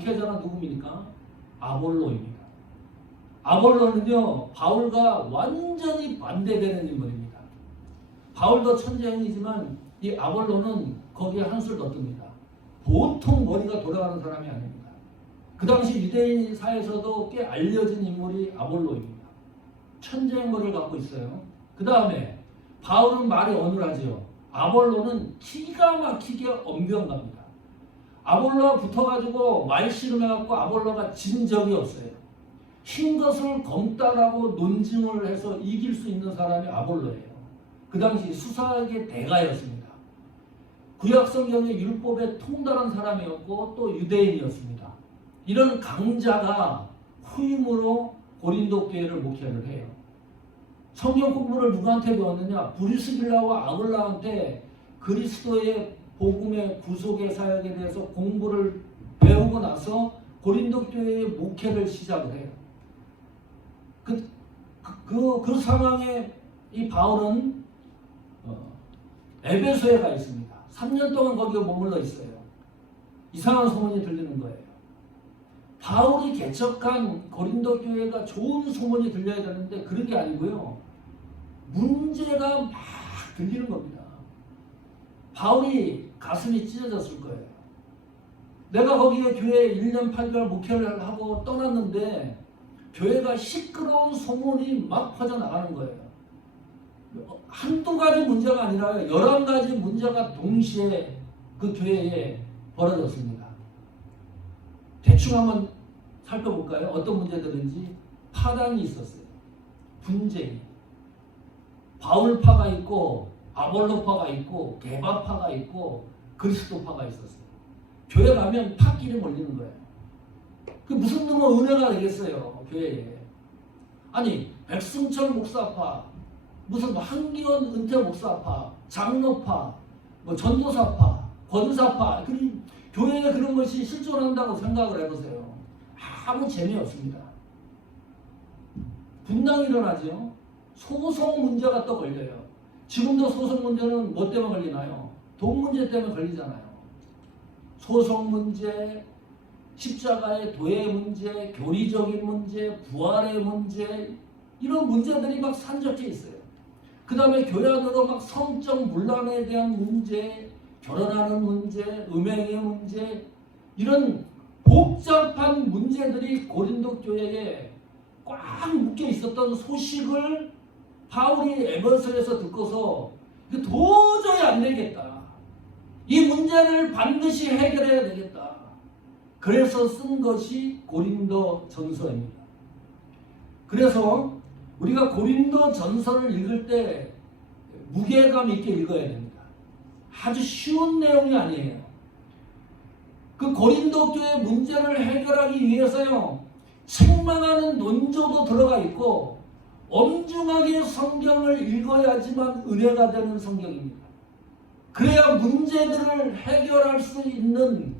목회자가 누굽니까? 아볼로입니다. 아볼로는요, 바울과 완전히 반대되는 인물입니다. 바울도 천재형이지만 이 아볼로는 거기에 한술 더 뜹니다. 보통 머리가 돌아가는 사람이 아닙니다. 그 당시 유대인 사회에서도 꽤 알려진 인물이 아볼로입니다. 천재형머리를 갖고 있어요. 그 다음에 바울은 말이 어눌하지요. 아볼로는 기가 막히게 엄경갑니다. 아볼로와 붙어가지고 말씨름해갖고 아볼로가 진 적이 없어요. 흰 것을 검다라고 논증을 해서 이길 수 있는 사람이 아볼로예요. 그 당시 수사학의 대가였습니다. 구약성경의 율법에 통달한 사람이었고 또 유대인이었습니다. 이런 강자가 후임으로 고린도 교회를 목회를 해요. 성경 공부를 누구한테 배웠느냐? 브리스길라와 아굴라한테 그리스도의 복음의 구속의 사역에 대해서 공부를 배우고 나서 고린도 교회의 목회를 시작을 해요. 그 상황에 이 바울은 에베소에 가 있습니다. 3년 동안 거기에 머물러 있어요. 이상한 소문이 들리는 거예요. 바울이 개척한 고린도 교회가 좋은 소문이 들려야 되는데 그런 게 아니고요. 문제가 막 들리는 겁니다. 바울이 가슴이 찢어졌을 거예요. 내가 거기에 교회에 1년 8개월 목회를 하고 떠났는데 교회가 시끄러운 소문이 막 퍼져나가는 거예요. 한두 가지 문제가 아니라 11가지 문제가 동시에 그 교회에 벌어졌습니다. 대충 한번 살펴볼까요? 어떤 문제들인지. 파당이 있었어요. 분쟁이. 바울파가 있고 아볼로파가 있고 게바파가 있고 그리스도파가 있었어요. 교회 가면 파끼리 몰리는 거예요. 그 무슨 놈의 은혜가 되겠어요, 교회에. 아니, 백승철 목사파, 무슨 한기원 은퇴 목사파, 장로파, 전도사파, 권사파, 교회에 그런 것이 실존한다고 생각을 해보세요. 아무 재미없습니다. 분당이 일어나죠. 소송 문제가 또 걸려요. 지금도 소송 문제는 뭐 때문에 걸리나요? 돈 문제 때문에 걸리잖아요. 소송 문제, 십자가의 도의 문제, 교리적인 문제, 부활의 문제, 이런 문제들이 막 산적해 있어요. 그 다음에 교회 안으로 막 성적 문란에 대한 문제, 결혼하는 문제, 음행의 문제, 이런 복잡한 문제들이 고린도 교회에 꽉 묶여 있었던 소식을 바울이 에베소에서 듣고서 도저히 안 되겠다. 이 문제를 반드시 해결해야 되겠다. 그래서 쓴 것이 고린도 전서입니다. 그래서 우리가 고린도 전서를 읽을 때 무게감 있게 읽어야 됩니다. 아주 쉬운 내용이 아니에요. 그 고린도 교회 문제를 해결하기 위해서요, 책망하는 논조도 들어가 있고 엄중하게 성경을 읽어야지만 은혜가 되는 성경입니다. 그래야 문제들을 해결할 수 있는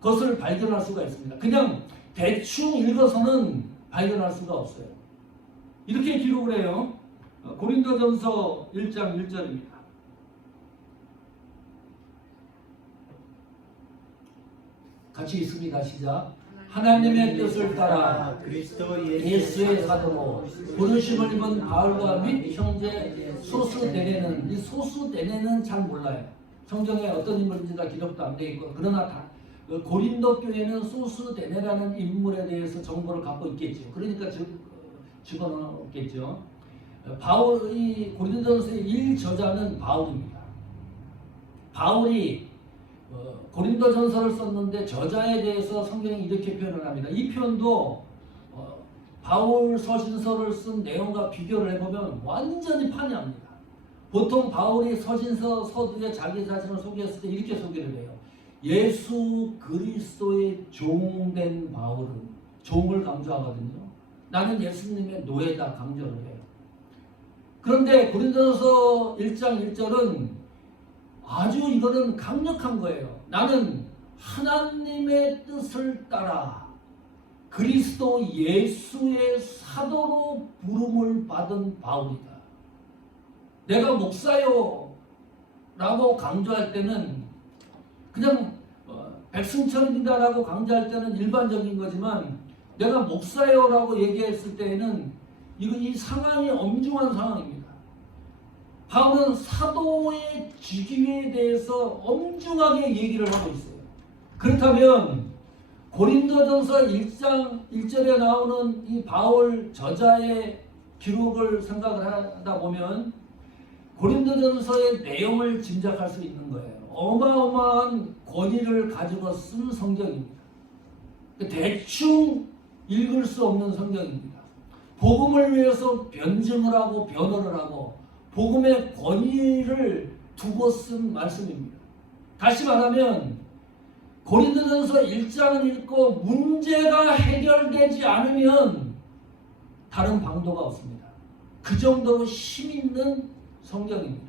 것을 발견할 수가 있습니다. 그냥 대충 읽어서는 발견할 수가 없어요. 이렇게 기록을 해요. 고린도전서 1장 1절입니다. 같이 읽습니다. 시작. 하나님의 뜻을 따라 그리스도 예수의 사도로 부르심을 입은 바울과 및 형제 소스데네는, 이 소스데네는 잘 몰라요. 성경에 어떤 인물인지가 기록도 안 되어 있고, 그러나 고린도 교회는 소스데네라는 인물에 대해서 정보를 갖고 있겠죠. 그러니까 집어넣었겠죠. 바울이 고린도전서의 1저자는 바울입니다. 바울이 고린도전서를 썼는데 저자에 대해서 성경이 이렇게 표현을 합니다. 이 표현도 바울 서신서를 쓴 내용과 비교를 해보면 완전히 판이합니다. 보통 바울이 서신서 서두에 자기 자신을 소개했을 때 이렇게 소개를 해요. 예수 그리스도의 종된 바울은, 종을 강조하거든요. 나는 예수님의 노예다 강조를 해요. 그런데 고린도전서 1장 1절은 아주 이거는 강력한 거예요. 나는 하나님의 뜻을 따라 그리스도 예수의 사도로 부름을 받은 바울이다. 내가 목사요 라고 강조할 때는 그냥 백승철입니다라고 강조할 때는 일반적인 거지만 내가 목사요라고 얘기했을 때에는 이 상황이 엄중한 상황입니다. 바울은 사도의 직위에 대해서 엄중하게 얘기를 하고 있어요. 그렇다면 고린도전서 1장 1절에 나오는 이 바울 저자의 기록을 생각을 하다 보면 고린도전서의 내용을 짐작할 수 있는 거예요. 어마어마한 권위를 가지고 쓴 성경입니다. 대충 읽을 수 없는 성경입니다. 복음을 위해서 변증을 하고 변호를 하고 복음의 권위를 두고 쓴 말씀입니다. 다시 말하면 고린도전서 1장을 읽고 문제가 해결되지 않으면 다른 방도가 없습니다. 그 정도로 힘 있는 성경입니다.